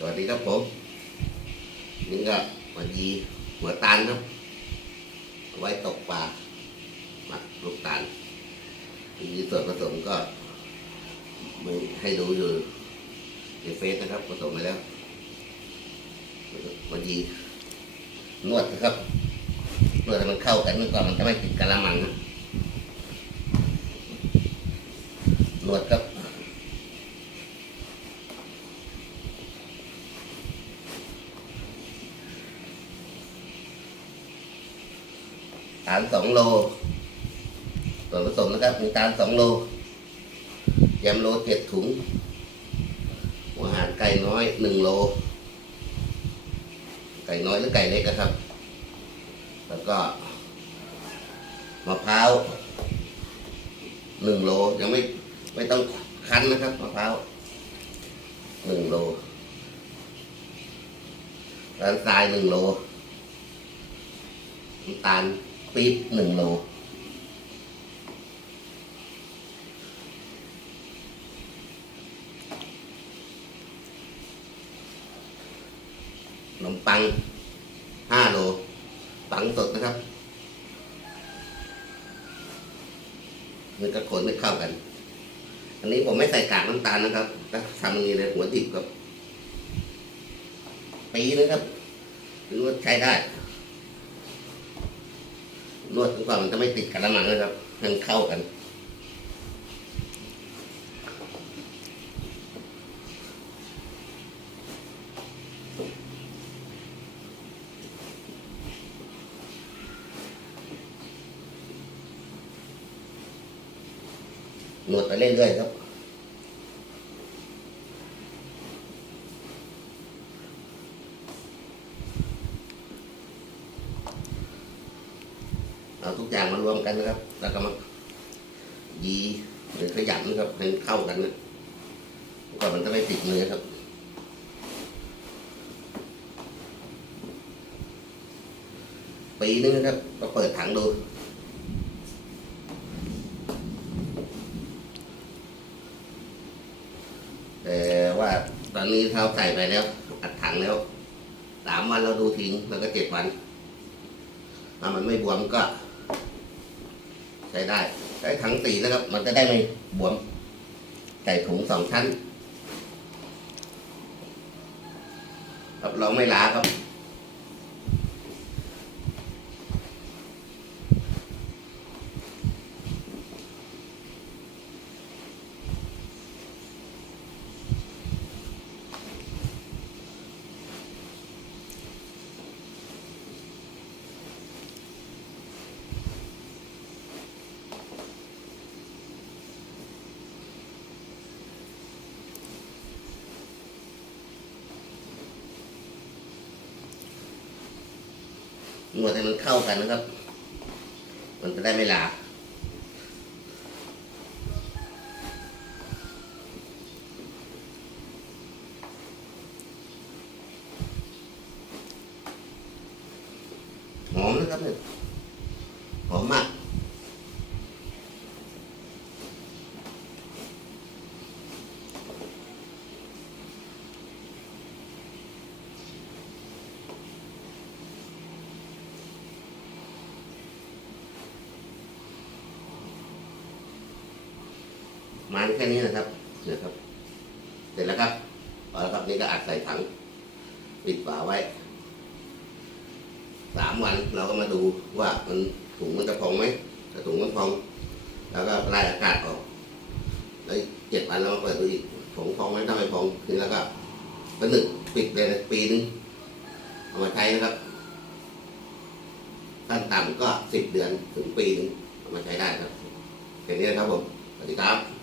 สวัสดีครับผม นี่ก็วันดีหัวตาลครับ ไว้ตกปลาหมักลูกตาลทีนี้ส่วนผสมก็ม่ให้ดูอยู่ในเฟซนะครับผสมไปแล้ววันดีนวดนะครับนวดให้มันเข้ากันก่อนมันจะไม่ติดกะละมังนะนวดครับ ตาลสองโล ส่วนผสมนะครับ มีตาลสองโลยำโลเจ็ดถุงหัวอาหารไก่น้อยหนึ่งโล ไก่น้อยหรือไก่เล็กนะครับ แล้วก็มะพร้าวหนึ่งโลยังไม่ไม่ต้องคั้นนะครับมะพร้าวหนึ่งโลน้ำตาลหนึ่งโลน้ำตาล ปี๊บหนึ่งโลขนมปังห้าโล ปังสดนะครับมันก็คนไม่เข้ากัน อันนี้ผมไม่ใส่กากน้ำตาลนะครับทำอย่างนี้เลยหัวดิบครับปีนะครับหรือว่าใช้ได้ นวดจนกว่ามันจะไม่ติดกันละมังนะครับมันเข้ากันนวดไปเรื่อยๆครับ เอาทุกอย่างมารวมกันนะครับ แล้วก็มายีหรือขยำนะครับให้เข้ากันนะก่อนมันจะไม่ติดมือครับปีนึงนะครับก็เปิดถังดูแต่ว่าตอนนี้เขาใส่ไปแล้ว อัดถังแล้วสามวันเราดูทิ้งแล้วก็เจ็ดวันถ้ามันไม่บวมก็ ใช้ได้ใช้ถังสีนะครับ มันจะได้ไม่บวม ใส่ถุงสองชั้นรับราไม่ล้าครับ นวดให้มันเข้ากันนะครับ มันจะได้ไม่หลาบหอมนะครับเนี่ยหอมมาก มันแค่นี้นะครับนี่ยครับ เสร็จแล้วครับเอาละครับนี่ก็อัดใส่ถัง ปิดฝาไว้สามวันเราก็มาดูว่ามันถุงมันจะพองไหมถ้าถุงมันพอง แล้วก็ไล่อากาศออกแล้วเจ็ดวันเรามาเปิดดูอีกถุงพองไหมถ้าไม่พองนี่แล้วก็ผนึกปิดเลยนะปีนึงเอามาใช้นะครับขั้นต่ำก็สิบเดือนถึงปีนึงเอามาใช้ได้ครับแค่นี้นะครับผมสวัสดีครับ